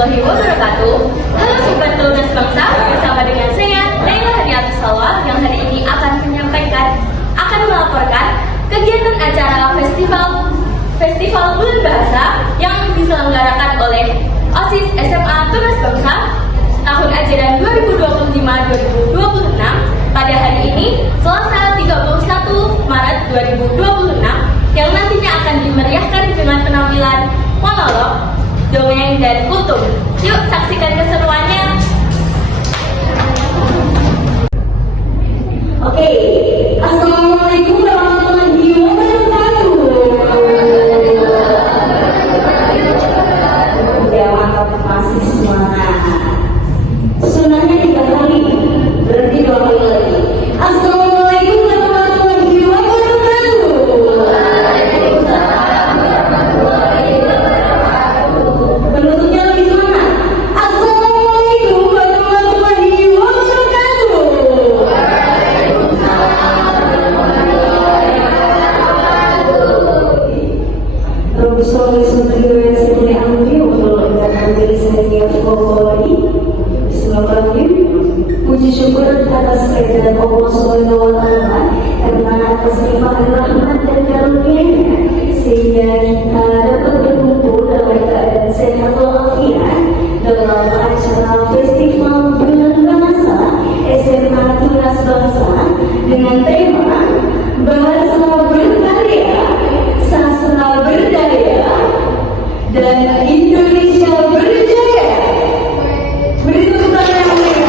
warahmatullahi wabarakatuh. Halo Sobat Lunas Bangsa, bersama dengan saya Laila Hadiatus Salwa yang hari ini akan melaporkan kegiatan acara Festival Bulan Bahasa yang diselenggarakan oleh OSIS SMA Tunas Bangsa tahun ajaran 2025-2026 pada hari ini Selasa 31 Maret 2026 yang nantinya akan dimeriahkan dengan penampilan monolog, dongeng, dan kultum. Yuk saksikan keseruannya. Oke, Assalamualaikum warahmatullahi wabarakatuh. Ya mantap, masih semangat. Sunahnya 3 kali, berarti 2 kali lagi. Assalamualaikum warahmatullahi wabarakatuh. Waalaikumsalam warahmatullahi wabarakatuh. Penutupnya lebih semangat. Assalamualaikum warahmatullahi wabarakatuh. Profesor Sumber Seni Amri untuk menjadi senior Polri. Bismillahirrahmanirrahim. Puji syukur atas kehadiran Allah Subhanahu wa Ta'ala karena atas limpahan rahmat dan karunia-Nya sehingga kita dapat berkumpul dalam keadaan sehat walafiat dalam acara Festival Bulan Bahasa SMA Tunas Bangsa dengan tema Bahasa Berkarya, Sastra Berdaya, dan Indonesia Berjaya. Beri tepuk tangan yang meriah.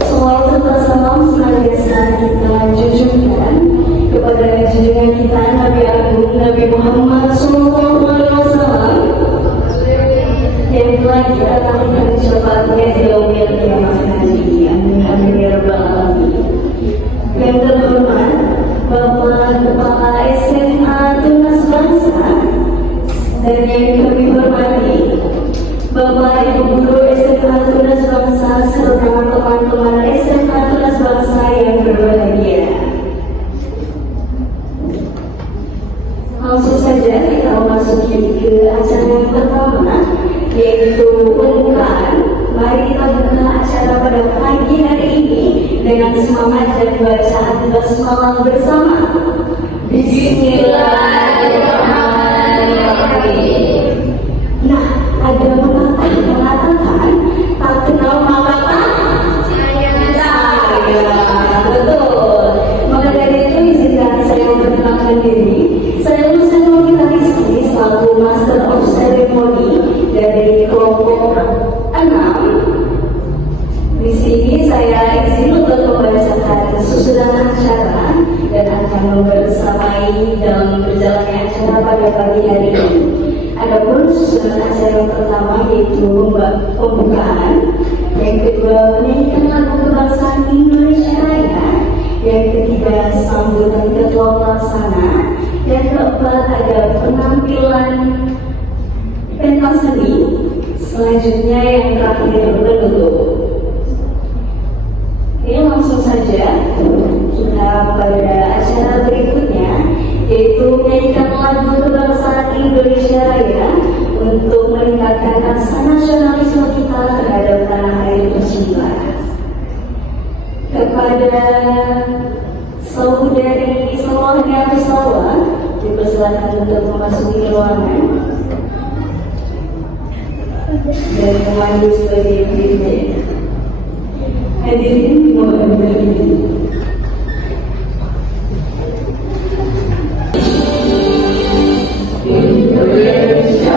Salawat serta salam senantiasa kita junjungkan kepada junjungan kita Nabi Agung Nabi Muhammad SAW yang telah kita takdirkan syafaatnya di yaumil qiyamah nanti. Amin amin ya rabbal alamin. Yang terhormat Bapak Kepala SMA Tunas Bangsa dan yang kami hormati Bapak Ibu Guru SMA Tunas Bangsa serta teman-teman SMA Tunas Bangsa yang berbahagia. Langsung saja kita memasuki ke acara yang pertama, yaitu pembukaan. Mari kita buka acara pada pagi hari ini dengan semangat dan bacaan basmalah bersama. Bismillahirrahmanirrahim. Nah, ada pepatah mengatakan tak kenal maka tak sayang. Betul. Maka dari itu izinkan saya memperkenalkan diri. Saya Luciana Novita Rizky selaku Master of Ceremony dari kelompok 6. Di sini saya izin untuk membacakan susunan acara dan akan membersamai dalam berjalannya acara pada pagi hari ini. Adapun susunan acara yang pertama yaitu pembukaan, yang kedua penyanyian lagu kebangsaan Indonesia Raya, yang ketiga sambutan ketua pelaksana, yang keempat ada penampilan pentas seni, selanjutnya yang terakhir penutup. Ini langsung saja kita pada acara berikutnya, yaitu menyanyikan lagu kebangsaan Indonesia Raya untuk meningkatkan rasa nasionalisme kita terhadap tanah air tercinta. Kepada saudari Salwa Hadiatus Salwa dipersilakan untuk memasuki ruangan dan memandu sebagai berikutnya. Hadirin mohon berdiri. Indonesia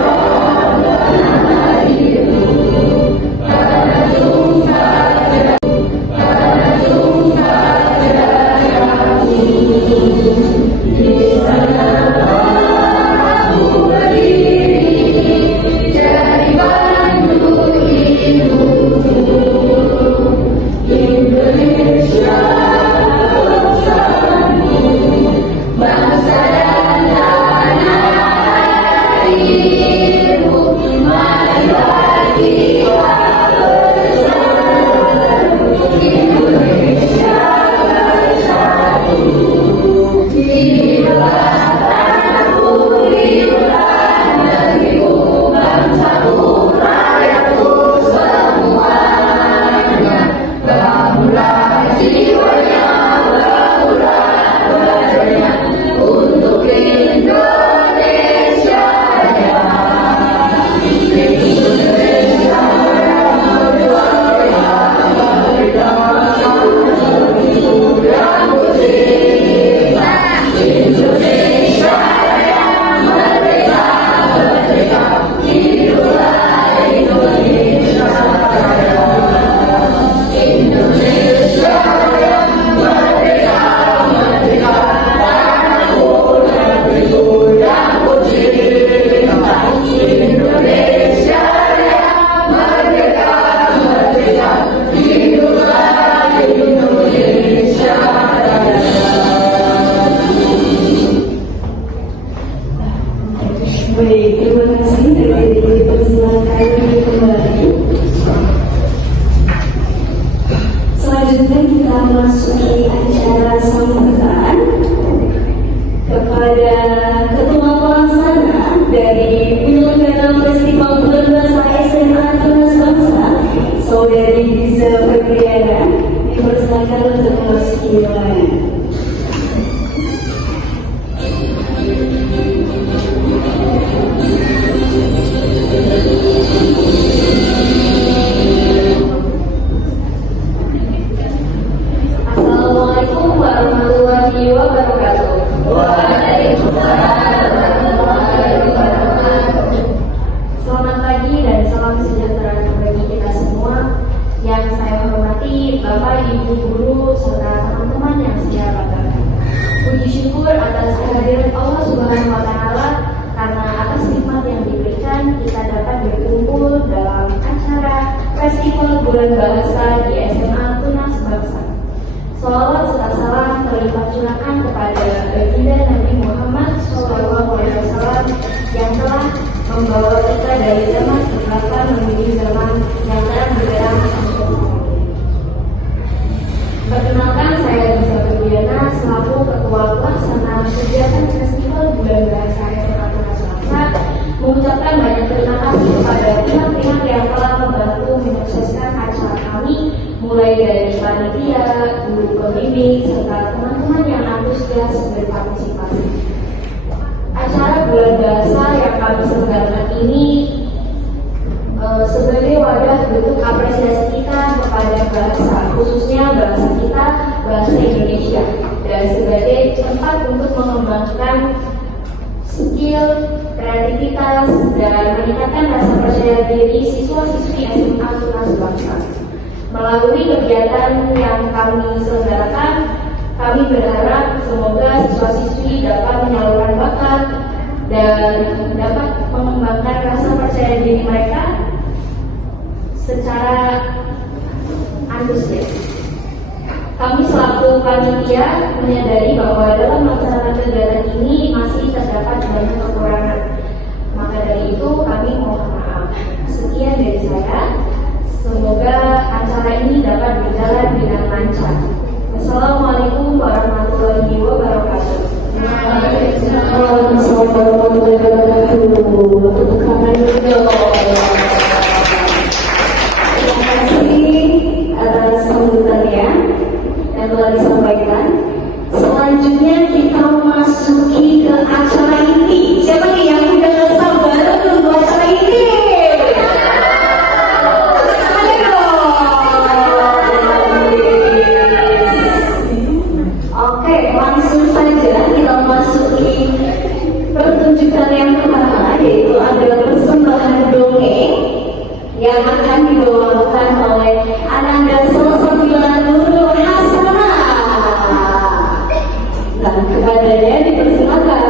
Subhanahu wa Ta'ala karena atas nikmat yang diberikan kita dapat berkumpul dalam acara Festival Bulan Bahasa di SMA Tunas Bangsa. Salawat serta salam terlimpah curahkan kepada baginda Nabi Muhammad SAW yang telah membawa kita dari zaman ke belakang menuju zaman yang terang benderang sampai hari ini. Perkenalkan, saya Lisa Berdiana selaku Ketua Pelaksana Kegiatan Festival Bulan Bahasa SMA Tunas Bangsa mengucapkan banyak terima kasih kepada pihak-pihak yang telah membantu menyukseskan acara kami, mulai dari panitia, guru pembimbing, serta teman-teman yang antusias berpartisipasi. Acara Bulan Bahasa yang kami selenggarakan ini sebagai wadah bentuk apresiasi kita kepada bahasa, khususnya bahasa kita, bahasa Indonesia, dan sebagai tempat untuk mengembangkan skill, kreativitas, dan meningkatkan rasa percaya diri siswa-siswi SMA Tunas Bangsa. Melalui kegiatan yang kami selenggarakan, kami berharap semoga siswa-siswi dapat menyalurkan bakat dan dapat mengembangkan rasa percaya diri mereka secara antusias. Kami selaku panitia menyadari bahwa dalam melaksanakan kegiatan ini masih terdapat banyak kekurangan. Maka dari itu kami mohon maaf. Sekian dari saya. Semoga acara ini dapat berjalan dengan lancar. Assalamualaikum warahmatullahi wabarakatuh. Waalaikumsalam warahmatullahi wabarakatuh. Tepuk tangan dulu. Terima kasih atas sambutannya yang telah disampaikan. Selanjutnya kita memasuki ke acara ini. Siapa nih yang udah gak sabar untuk acara ini? Oke, langsung saja kita masuki pertunjukan yang pertama, yaitu ada persembahan dongeng yang akan dibawakan oleh Ananda Salsabila Nurul Hasanah. Dan kepadanya dipersilakan.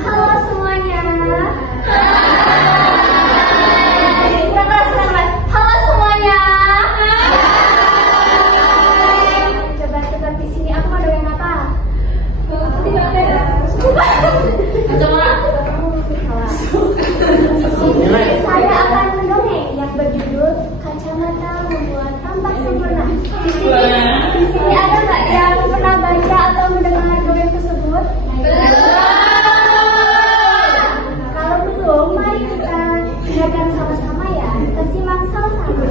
Halo semuanya. Hai. Selamat. Halo semuanya. Hai. Coba di sini aku mau dongeng apa? Saya akan mendongeng yang berjudul Kacamata Membuat Tampak Sempurna. Di sini ada nggak yang pernah baca atau mendengar dongeng tersebut? Kalau belum, mari kita dengarkan sama-sama ya. Kita simak sama-sama.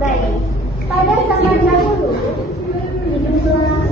Baik. Pada zaman dahulu, hiduplah seorang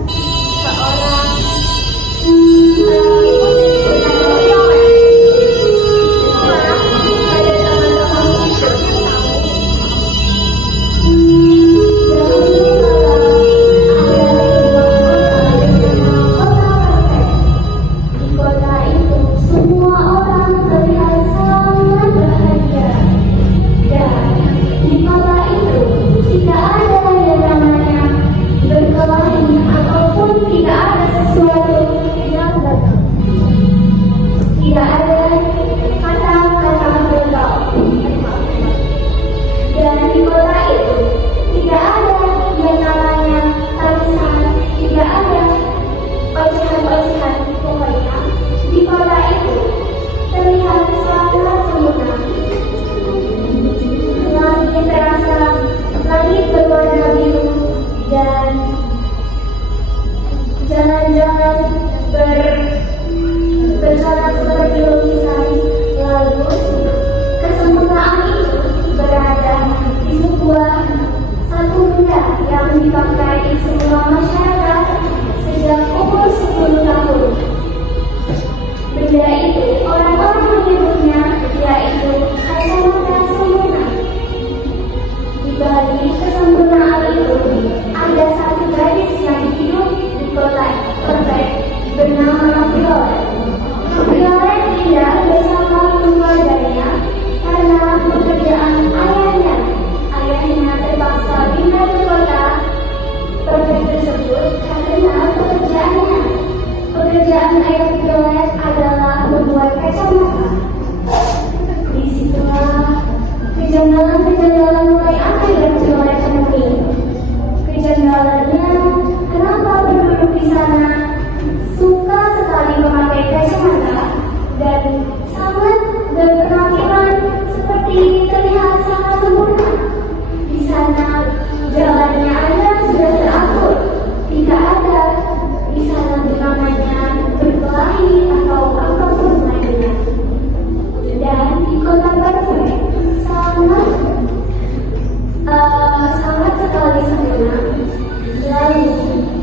berjalan seperti lukisan. Lalu kesempurnaan itu berada di satu benda yang dipakai semua masyarakat sejak umur 10 tahun. Benda itu orang-orang menyebutnya yaitu kacamata sempurna. Di balik kesempurnaan itu ada satu gadis yang hidup di kota perfect bernama Violet. Violet tinggal bersama keluarganya karena pekerjaan ayahnya. Ayahnya terpaksa pindah ke kota proyek tersebut karena pekerjaannya. Pekerjaan ayah Violet adalah membuat kacamata. Disitulah kejanggalan-kejanggalan mulai ada yang Violet temui. Kejanggalannya, kenapa penduduk di sana suka sekali memakai kacamata dan sangat berpenampilan seperti terlihat sangat sempurna. Di sana jalannya Anda sudah teratur, tidak ada di sana namanya berkelahi atau apapun lainnya. Dan di kota Perfect sangat sekali sempurna. Lalu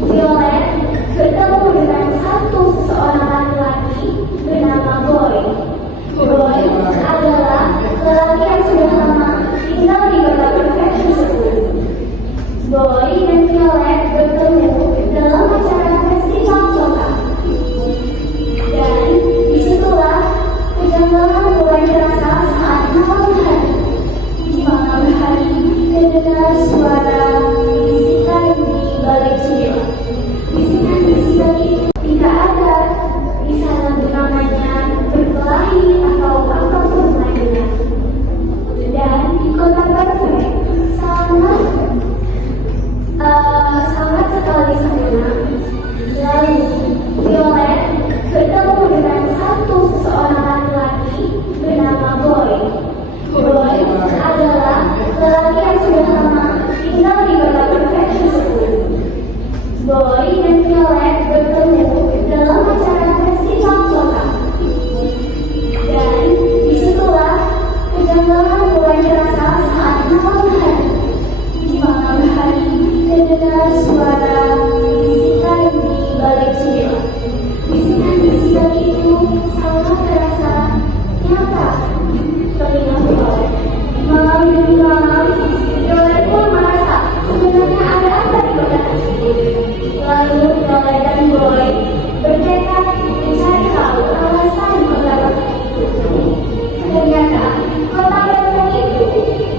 Violet bertemu dengan seseorang laki-laki bernama Boy. Boy adalah lelaki yang sudah lama tinggal di kota Perfect tersebut. Boy dan Violet bertemu dalam acara festival coklat. Dan disitulah kejanggalan mulai terasa saat malam hari. Di malam hari terdengar suara bisikan di balik jendela. Bisikan-bisikan itu tidak ada di sana namanya berkelahi atau apapun lainnya. Dan di kota Perfect sangat sekali sempurna. Lalu Violet bertemu dengan seseorang laki-laki bernama Boy. Boy adalah lelaki yang sudah lama tinggal di kota Perfect tersebut. Boy dan Violet bertemu dalam acara festival coklat. Dan disitulah kejanggalan mulai terasa saat malam hari. Di malam hari terdengar suara bisikan di balik jendela. Bisikan-bisikan itu sangat terasa nyata telinga Violet. Malam demi malam, Violet pun merasa sebenarnya ada apa di kota tersebut. Lalu Violet dan Boy bertekad mencari tahu alasan kota Perfect itu. Ternyata kota Perfect itu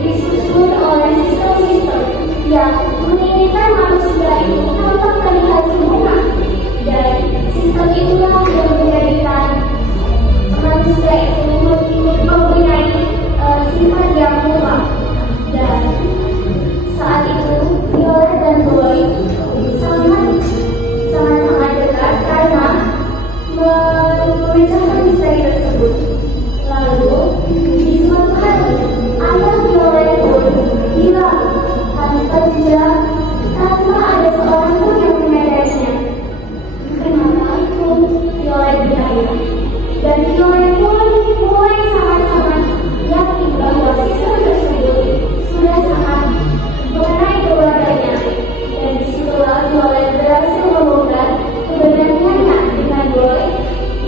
disusun oleh sistem-sistem yang menginginkan manusia itu tampak terlihat sempurna. Dan sistem itulah yang menjadikan manusia itu mempunyai sifat yang mutlak. Dan saat itu Violet dan Boy sangat dekat karena memecahkan misteri tersebut. Lalu di suatu hari ayah Violet pun hilang tanpa jejak, tanpa ada seorang pun yang menyadarinya. Kenapa itu Violet bertanya? Dan Violet pun mulai sangat-sangat yakin bahwa sistem tersebut sudah sangat mengenai keluarganya. Dan disitulah Violet berhasil membongkar kebenarannya dengan Boy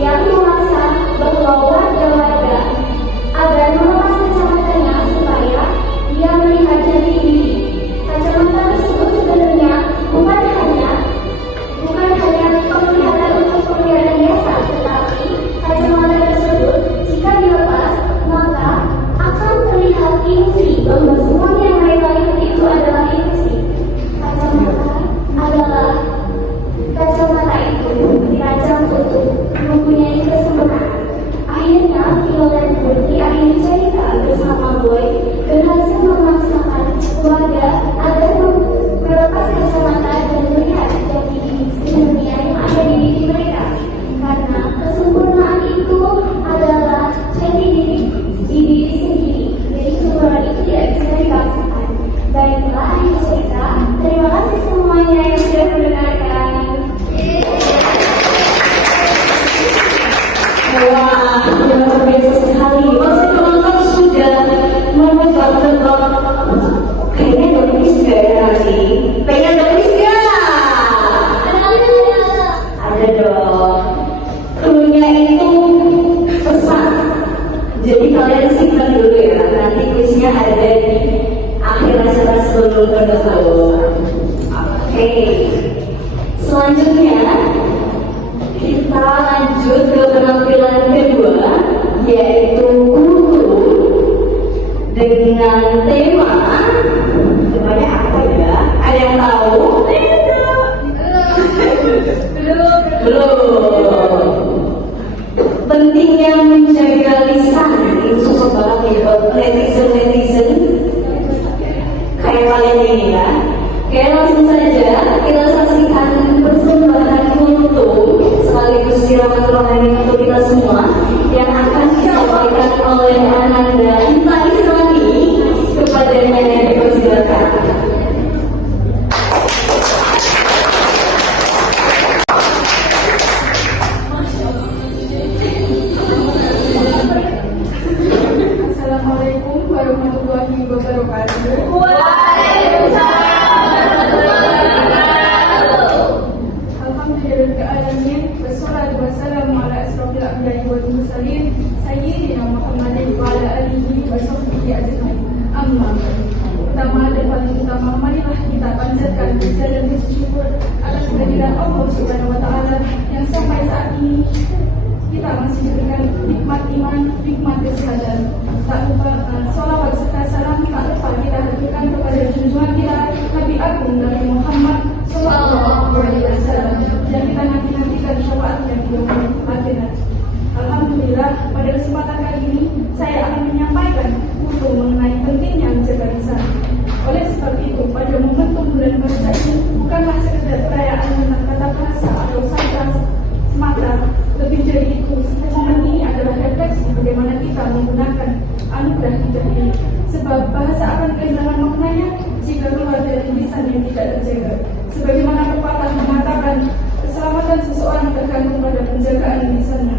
yang memaksa bahwa warga-warga agar melepas kacamatanya supaya dia melihat jati diri. Kacamata tersebut sebenarnya bukan hanya penglihatan untuk penglihatan biasa, tetapi kacamata tersebut jika dilepas maka akan terlihat ilusi bahwa semuanya yang mereka lihat itu adalah ilusi. Kacamata itu dirancang untuk mempunyai kesempurnaan. Akhirnya Violet pun di akhir cerita bersama Boy berhasil memaksakan keluarga agar melepas kacamata dan melihat jati diri sebenarnya yang ada di diri mereka. Karena kesempurnaan itu adalah jati diri di diri sendiri. Jadi kesempurnaan itu tidak bisa dipaksakan. Baiklah, akhir cerita. Terima kasih semuanya yang sudah mendengarkan. Wah, luar biasa sekali. Pasti penonton sudah menebak-nebak. Kayaknya ada kuis gak ya nanti? Pengen ada kuis gak? Ada dong. Cluenya itu pesan. Jadi kalian simpan dulu ya. Nanti kuisnya ada di akhir acara sebelum penutup. Oke. Selanjutnya kita lanjut ke penampilan kedua, yaitu kultum dengan temanya apa ya? Ada yang tahu? Belum. Pentingnya menjaga lisan itu susah banget ya buat netizen kayak kalian ini ya. Oke, langsung saja kita saksikan persembahan untuk sekaligus siraman rohani untuk kita semua yang akan disampaikan oleh Ananda Inta Israni kepadanya yang dipersilakan. Assalamualaikum warahmatullahi wabarakatuh. Alhamdulillahirrahmanirrahim. Wassalatu wassalamu ala asrofil anbiya'i wal mursalin sayyidina Muhammadin wa ala alihi wa sahbihi ajmain. Amma ba'du. Pertama dan paling utama, marilah kita panjatkan puja dan bersyukur atas kehadiran Allah Subhanahu wa taala yang sampai saat ini kita masih diberikan nikmat iman, nikmat kesehatan. Tak lupa salawat serta salam tak lupa kita haturkan kepada junjungan kita Nabi Agung Nabi Muhammad Sallallahu Alaihi Wasallam dan kita nantikan syafaatnya di yaumil akhirat. Alhamdulillah, pada kesempatan kali ini saya akan menyampaikan untuk mengenai pentingnya menjaga lisan. Oleh sebab itu, pada momentum bulan puasa ini bukanlah sekedar perayaan tentang kata bahasa atau sabda semata. Lebih dari itu, momen ini adalah refleksi bagaimana kita menggunakan anugerah hidup ini. Sebab bahasa akan kehilangan maknanya jika keluar dari lisan yang tidak terjaga. Sebagaimana pepatah mengatakan, keselamatan seseorang tergantung pada penjagaan lisannya.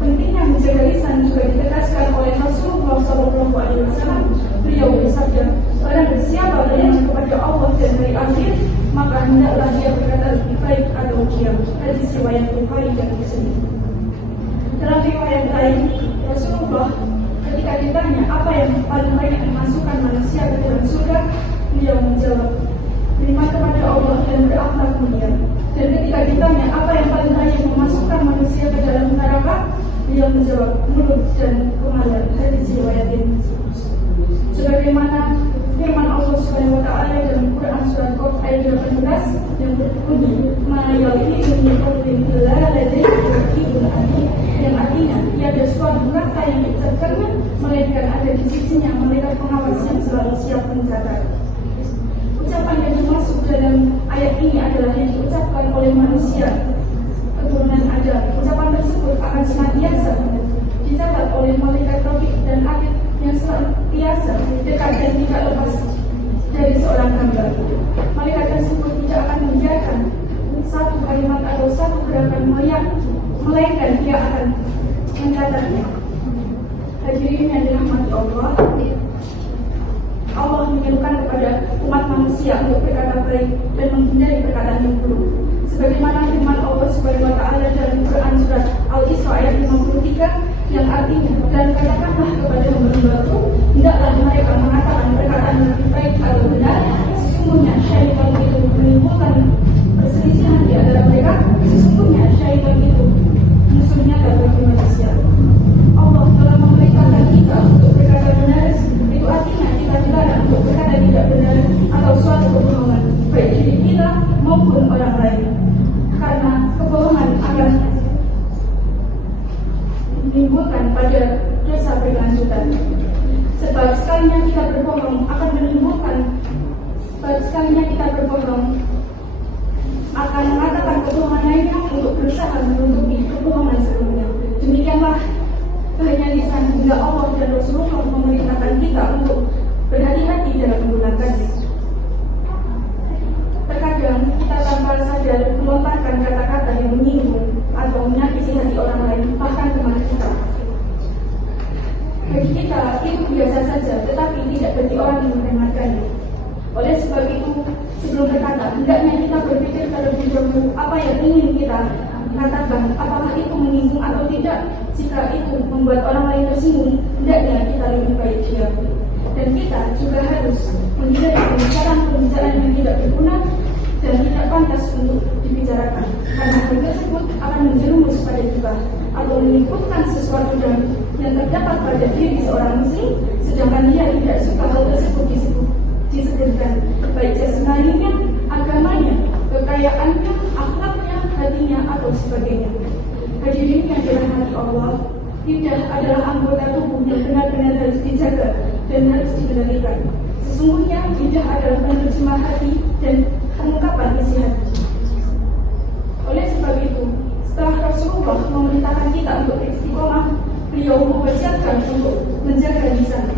Pentingnya menjaga lisan juga ditegaskan oleh Rasulullah SAW. Beliau bersabda, barang siapa beriman kepada Allah dan hari akhir, maka hendaklah dia berkata lebih baik atau diam. Hadis riwayat Bukhari dan Muslim. Dalam riwayat lain, Rasulullah ketika ditanya apa yang paling banyak memasukkan manusia ke dalam surga, beliau menjawab, beriman kepada Allah dan berakhlak mulia. Dan ketika ditanya apa yang paling banyak memasukkan manusia ke dalam neraka, beliau menjawab, mulut dan kemaluan. Hadis riwayat Muslim. Sebagaimana firman Allah Subhanahu wa taala dalam Quran surat Qaf ayat 18 yang berbunyi, "Ma yalfizu min qawlin illa ladayhi raqibun atid," yang artinya tiada suatu kata yang diucapkannya melainkan ada di sisinya malaikat pengawas yang selalu siap mencatat. Ucapan yang dimaksud dalam ayat ini adalah yang diucapkan oleh manusia keturunan Adam. Ucapan tersebut akan senantiasa dicatat oleh malaikat Raqib dan Atid yang senantiasa dekat dan tidak lepas dari seorang hamba. Malaikat tersebut tidak akan membiarkan satu kalimat atau satu gerakan melainkan dia akan mencatatnya. Hadirin yang dirahmati Allah, Allah menyerukan kepada umat manusia untuk berkata baik dan menghindari perkataan yang buruk. Sebagaimana firman Allah Subhanahu wa taala dalam Quran surat Al-Isra ayat 53 yang artinya, dan katakanlah kepada hamba-Ku, hendaklah mereka mengatakan perkataan yang lebih baik atau benar. Sesungguhnya syaitan itu menimbulkan perselisihan di antara mereka. Sesungguhnya syaitan itu musuhnya bagi manusia. Allah telah memerintahkan kita untuk berkata benar. Itu artinya kita dilarang untuk berkata tidak benar atau suatu kebohongan, baik diri kita maupun orang lain. Karena kebohongan akan menimbulkan pada dosa berkelanjutan. Sebab sekalinya kita berbohong akan menimbulkan, akan mengatakan kebohongan lainnya untuk berusaha menutupi kebohongan sebelumnya. Demikianlah bahaya lisan hingga Allah dan Rasulullah memerintahkan kita untuk berhati-hati dalam menggunakannya. Terkadang kita tanpa sadar melontarkan kata-kata yang menyinggung atau menyakiti hati orang lain, bahkan teman kita. Bagi kita itu biasa saja, tetapi tidak bagi orang yang meremehkannya. Oleh sebab itu, sebelum berkata, hendaknya kita berpikir terlebih dahulu apa yang ingin kita katakan, apakah itu menyinggung atau tidak. Jika itu membuat orang lain tersinggung, hendaknya kita lebih baik diam. Dan kita juga harus menghindari pembicaraan yang tidak berguna dan tidak pantas untuk dibicarakan, karena hal tersebut akan menjerumus pada gibah atau menimbulkan sesuatu yang terdapat pada diri seorang muslim, sedangkan dia tidak suka hal tersebut disebutkan, baik jasmaninya, agamanya, kekayaannya, akhlaknya, hatinya, atau sebagainya. Hadirin yang dirahmati Allah, lidah adalah anggota tubuh yang benar-benar harus dijaga dan harus dikendalikan. Sesungguhnya lidah adalah penerjemah hati dan pengungkapan isi hati. Oleh sebab itu, setelah Rasulullah memerintahkan kita untuk istiqomah, beliau mewasiatkan untuk menjaga lisan.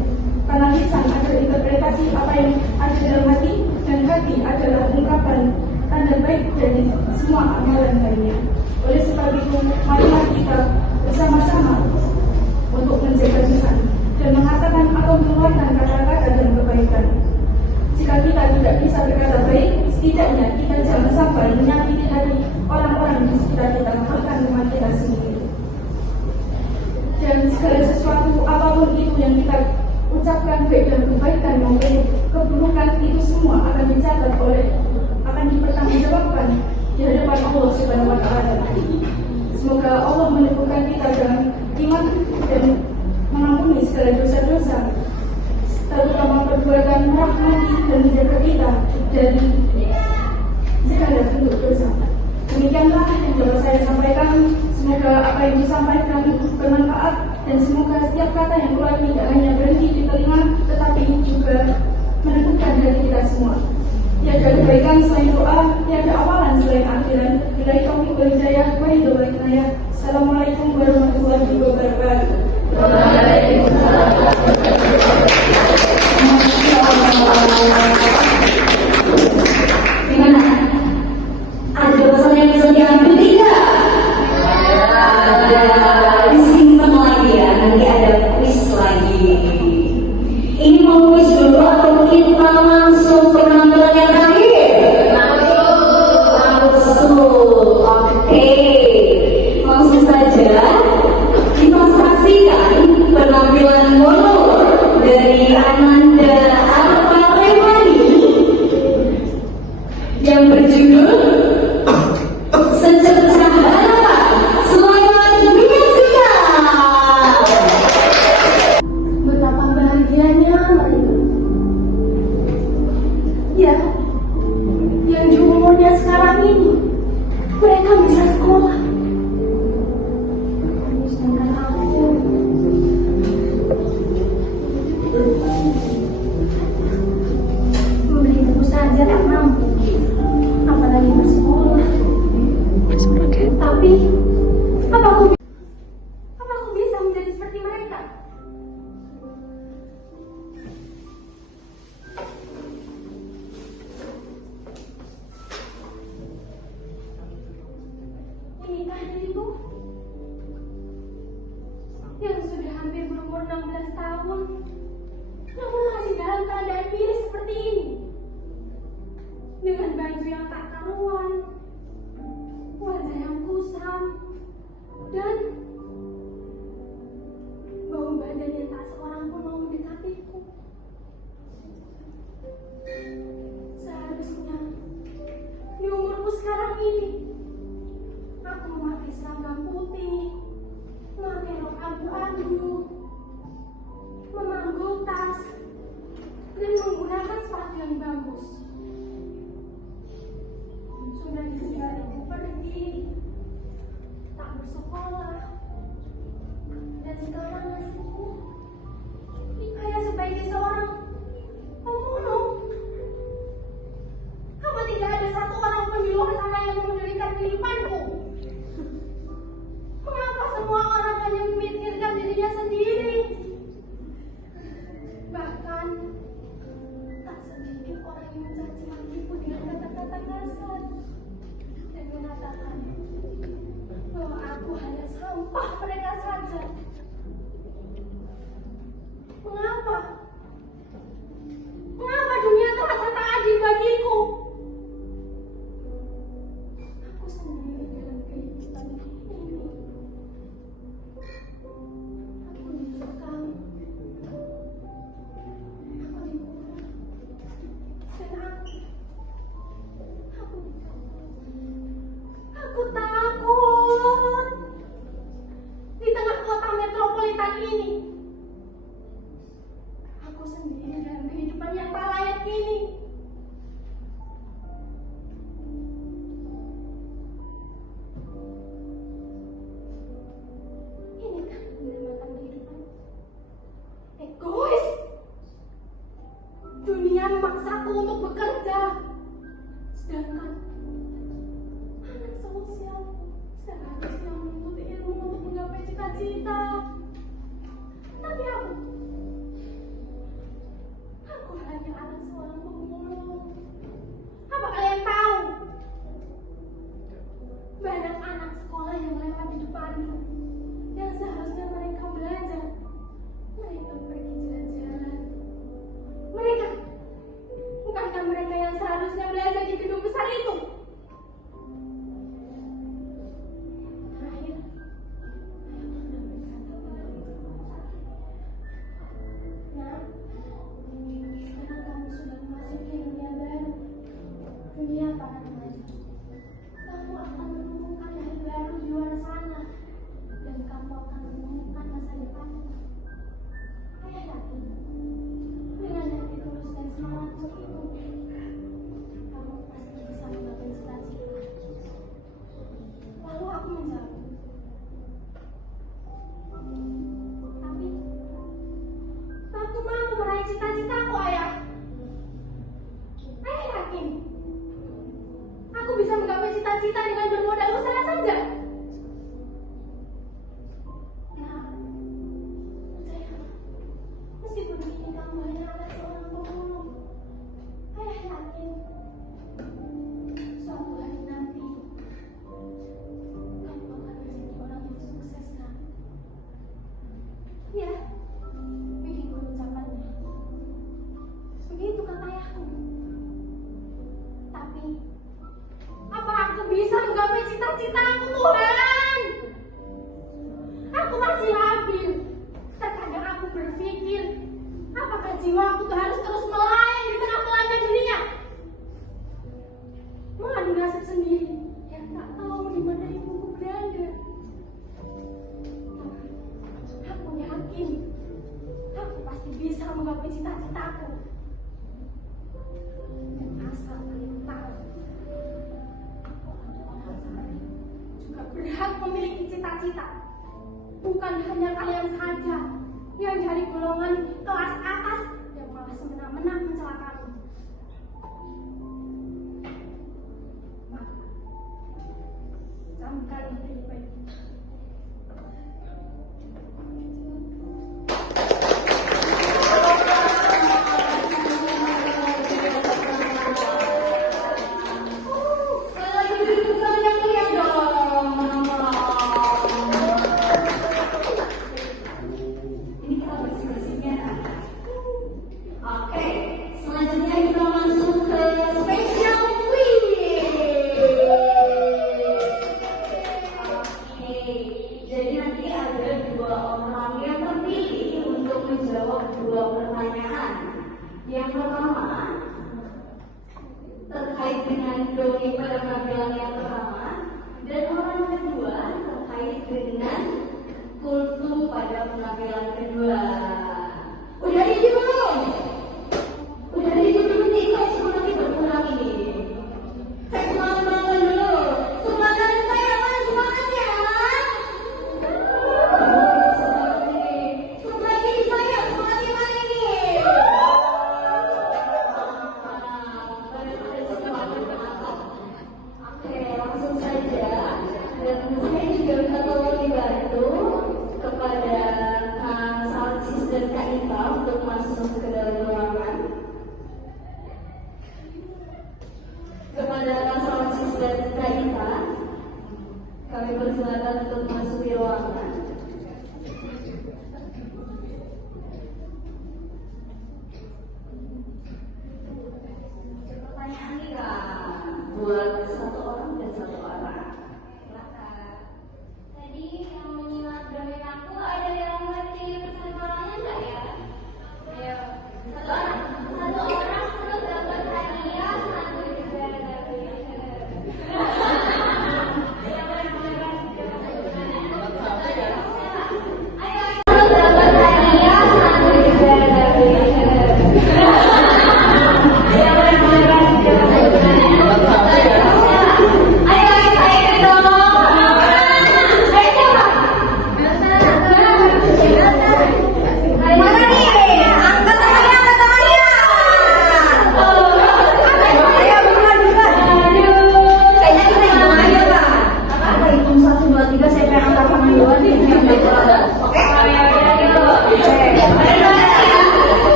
Karena lisan adalah interpretasi apa yang ada dalam hati, dan hati adalah ungkapan tanda baik dari semua amalan lainnya. Oleh sebab itu, marilah kita bersama-sama untuk menjaga lisan dan mengatakan atau mengeluarkan kata-kata dan kebaikan. Jika kita tidak bisa berkata baik, setidaknya kita jangan sampai menyakiti hati orang-orang di sekitar kita, bahkan teman kita sendiri. Dan segala sesuatu apapun itu yang kita ucapkan, baik dan kebaikan maupun keburukan, itu semua akan dicatat akan dipertanggungjawabkan di hadapan Allah Subhanahu wa Ta'ala. Semoga Allah meneguhkan kita dalam iman dan mengampuni segala dosa-dosa, terutama perbuatan merahmati dan menjaga kita dari segala bentuk dosa. Demikianlah yang dapat saya sampaikan. Semoga apa yang disampaikan bermanfaat, dan semoga setiap kata yang keluar tidak hanya berhenti di telinga, tetapi juga meneguhkan hati kita semua. Tiada kebaikan selain doa, tiada awalan selain akhiran. Bila taufiq wal hidayah, wa hidayah inayah. Assalamualaikum warahmatullahi wabarakatuh. Gimana? Ada pesan yang bisa diambil tidak? Ada. Disimpan lagi ya, nanti ada kuis lagi. Ini mau kuis dulu atau kita langsung ke penampilan yang terakhir? Langsung. Oke. Langsung saja kita saksikan penampilan molor dari Ananda Arparemani yang berjudul Secercah Harapan. Selamat menyaksikan. Betapa bahagianya mereka. Ya, yang di umurnya sekarang ini, mereka bisa sekolah. Sedangkan aku, membeli buku saja tak mampu, apalagi bersekolah. Tapi, apa aku bisa menjadi seperti mereka? Inikah diriku yang sudah hampir berumur 16 tahun, namun masih dalam keadaan miris seperti ini, dengan baju yang tak karuan, wajah yang kusam, dan bau badan yang tak seorang pun mau mendekatiku. Seharusnya di umurku sekarang ini, aku memakai seragam putih, memakai rok abu-abu, memanggul tas, dan menggunakan sepatu yang bagus. Sudah dibiarku pergi, tak bersekolah, dan sekarang nasibku kayak sebagai seorang pembunuh. Apa tidak ada satu orang pun di luar sana yang memikirkan kehidupanku? Mengapa semua orang hanya memikirkan dirinya sendiri? Bahkan tak sedikit orang yang mencaci makiku dengan kata-kata kasar dan mengatakan bahwa aku hanya sampah mereka saja. Mengapa? Mengapa dunia terasa tak adil bagiku? Aku sendiri dalam kehidupan ini. Aku dikekang. Aku dikurang. Dan aku takut. Di tengah kota metropolitan ini, aku sendiri dalam kehidupan yang tak layak ini. cita-cita dengan bermodal usaha saja? Nah, percayalah, meskipun kini kamu hanya anak seorang pemulung, ayah yakin suatu hari nanti kamu akan menjadi orang yang sukses, kan? Ya, begitu ucapannya. Begitu kata ayahku. Tapi, apa aku bisa menggapai cita-citaku, Tuhan? Aku masih labil. Terkadang aku berpikir, apakah jiwaku tuh harus terus melayang di tengah melanda dunia? Mengadu nasib sendiri yang tak tahu di mana ibuku berada. Aku yakin, aku pasti bisa menggapai cita-citaku. Dan asal kalian tahu, juga berhak memiliki cita-cita. Bukan hanya kalian saja yang dari golongan kelas atas yang malah semena-mena mencelakamu. Maka, camkan baik-baik. Oke, selanjutnya kita masuk ke special quiz. Oke, jadi nanti ada 2 orang yang terpilih untuk menjawab 2 pertanyaan. Yang pertama terkait dengan dongeng pada penampilan yang pertama, dan orang kedua terkait dengan kultum pada penampilan kedua. Udah ready belum? Udah ready belum nih? Kok semangatnya berkurang ini? Saya semangat dulu. Semangat saya mana semangatnya? Semangat ini. Semangat ini saya. Semangatnya mana ini? Oke, langsung saja. Dan saya juga minta tolong dibantu kepada Salcis dan Kak Ita untuk masuk ke dalam ruangan. Kepada Salcis dan Kak Ita, kami persilakan untuk masuk ke ruangan. Pertanyaan kita buat 1 orang dan 1 orang. Silakan. Tadi yang menyimak dongeng aku ada yang ngerti persembarannya enggak ya? Ayo, 1 orang. 1 orang terus dapat hadiah 1 juga dapat. Siapa yang mau kasih?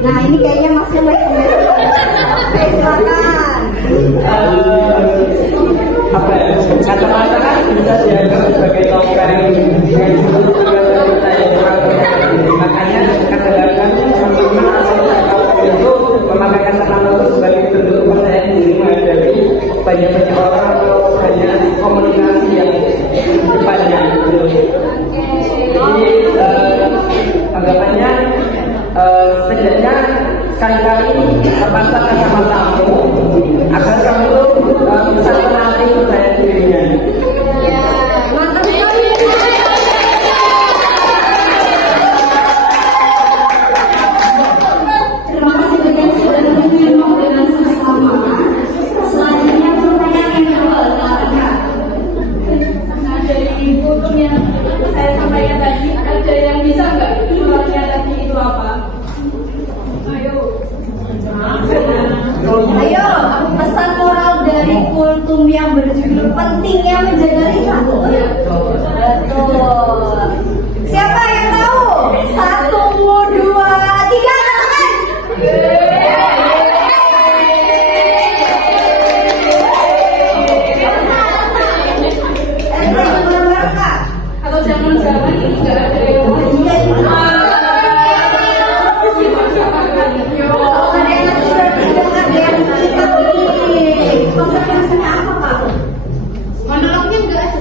Nah, ini kayaknya masuk lagi. Oke, silakan. Apa ya? Kata-kata kan bisa dianggap sebagai topeng yang disebut sebagai makanya kadang-kadang itu memakai kata-kata itu sebagai bentuk kepercayaan diri menghadapi banyak orang atau banyak komunikasi yang depannya. Jadi anggapannya setidaknya sekali-kali pasang kacamatamu agar kamu tuh bisa melatih kepercayaan dirinya. Mantap sekali. Terima kasih banyak sudah menyimak dengan sama. Selanjutnya pertanyaan yang kedua, Kak. Nah, dari burung yang saya sampaikan tadi, ada yang bisa nggak keluarnya tadi itu apa? Ayo. Ayo, pesan moral dari kultum yang berjudul pentingnya menjaga lisan. Betul. Siapa yang tahu? 1, 2, 3, tangan. Bareng-bareng, Kak. Atau jangan-jangan ini nggak ada yang mau konsekuensinya apa, Pak? Monolognya enggak ada.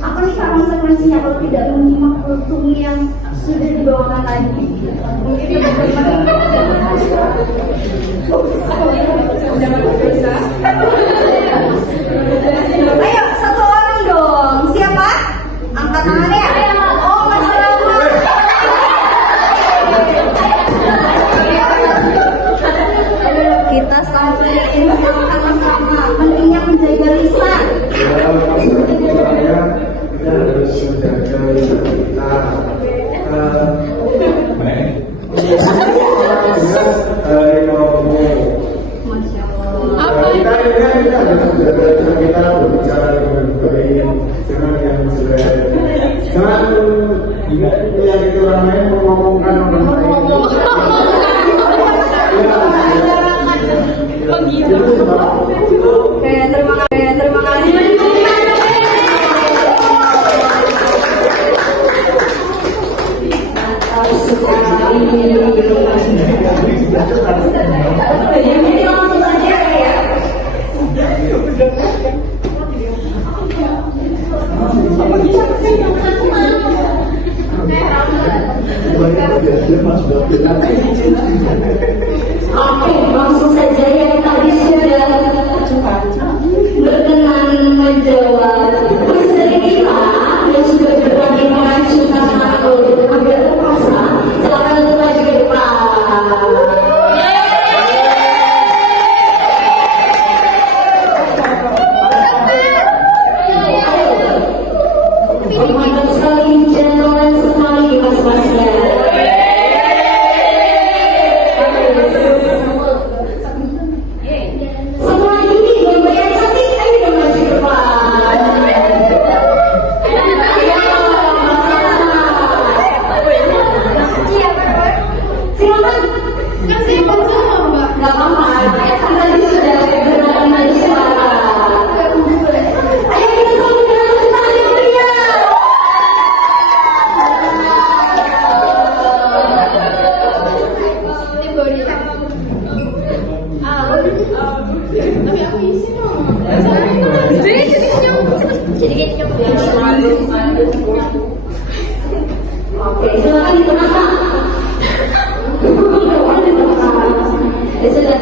Apa nih Kak konsekuensinya kalau tidak menyimak kultum yang sudah dibawakan tadi? mungkin jangan bisa. Ayo, satu orang dong. Siapa? Angkat tangannya. Oh, Mas Rahmat. Kita sampaikan sama-sama pentingnya menjaga lisan. Kita harus menjaga lisan kita. Masya Allah. Kita harus menjaga lisan kita berbicara dengan baik, dengan yang jelek. Jangan menyakiti orang lain, mengomongkan orang lain. Oke, terima kasih. Terima kasih. Mantap sekali. Ini langsung saja ya. Oke, langsung saja yang tadi sudah berkenan menjawab misteri kita yang sudah berani mengajukan aku agar terpaksa. Silakan untuk maju ke depan. Mantap sekali, gentleman sekali, mas-masnya. Setelah ini, Bapak yang cantik, ayo dong maju ke depan. Silakan. Gak apa-apa, kan tadi sudah berani maju suara. Ayo kita sambut dengan tepuk tangan yang meriah. Oke, silakan ditenangkan. Ya sudah,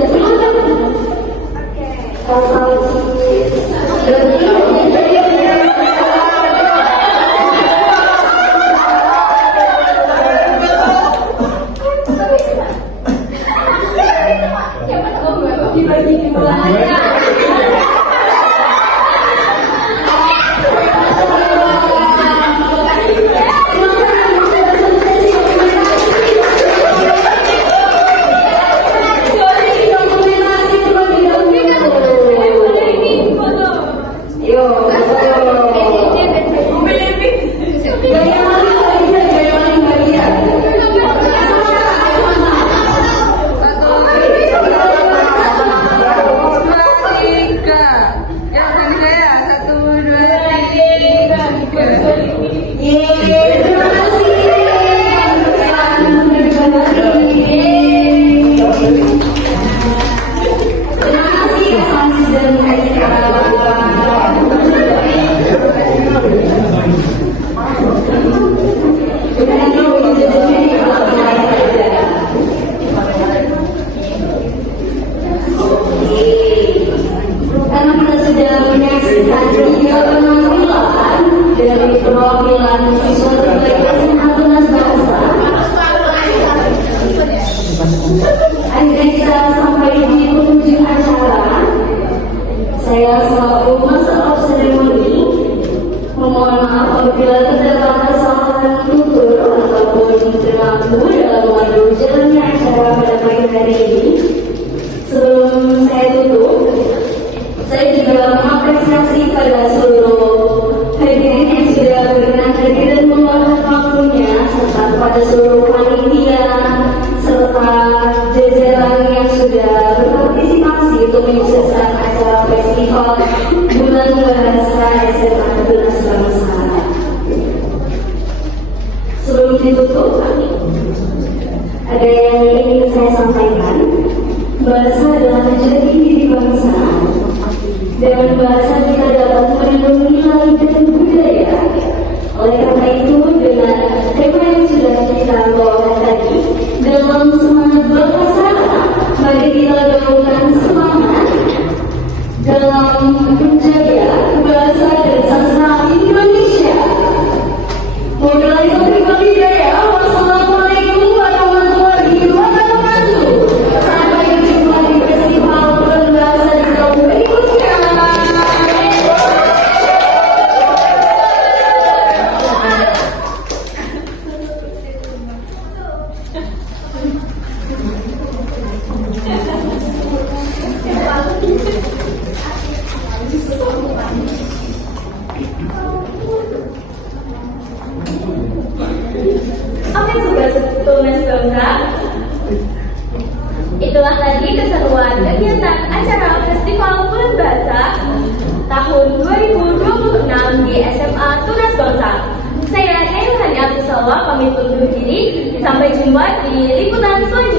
sudah berpartisipasi untuk menyukseskan acara festival Bulan Bahasa SMA Tunas Bangsa. Sebelum ditutup, ada yang ingin saya sampaikan. Bahasa adalah jati diri bangsa. Dengan bahasa kita dapat melindungi nilai dan budaya. Oleh karena itu, dengan tema yang sudah kita bawakan tadi, dalam semangat berbahasa, mari kita gaungkan semangat dalam menjaga bahasa dan sastra Indonesia. Wassalamualaikum warahmatullahi wabarakatuh. Sampai jumpa di festival berbahasa di tahun berikutnya. Oke sobat Tunas Bangsa, itulah tadi keseruan kegiatan acara Festival Bulan Bahasa tahun 2026 di SMA Tunas Bangsa. Saya Nayuhani Abdussalam pamit undur diri. Sampai jumpa di liputan selanjutnya.